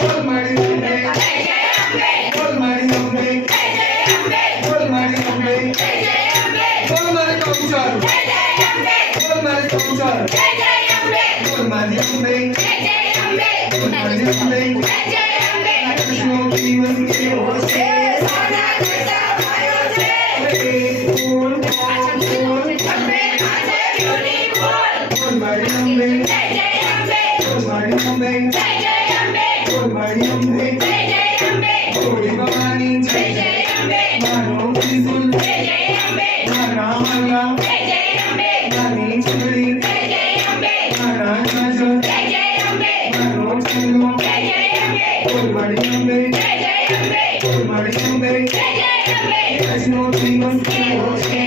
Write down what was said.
બોલ મારી અંબે બોલ મારી અંબે બોલ મારી અંબે બોલ મારી કૌશલ બોલ મારી કૌશલ બોલ મારી અંબે બોલ મારી અંબે કૃષ્ણ જીવન કેવો છે બોલ મારી અંબે બોલ મારી અંબે બોલ મારી અંબે બોલી ભવાની જય મારો ત્રિશુલ મારા માલા મારી ચૂડી મારા કાજલ મારો ચંદો બોલ મારી અંબે બોલ મારી અંબે કૃષ્ણ જીવન કેવો છે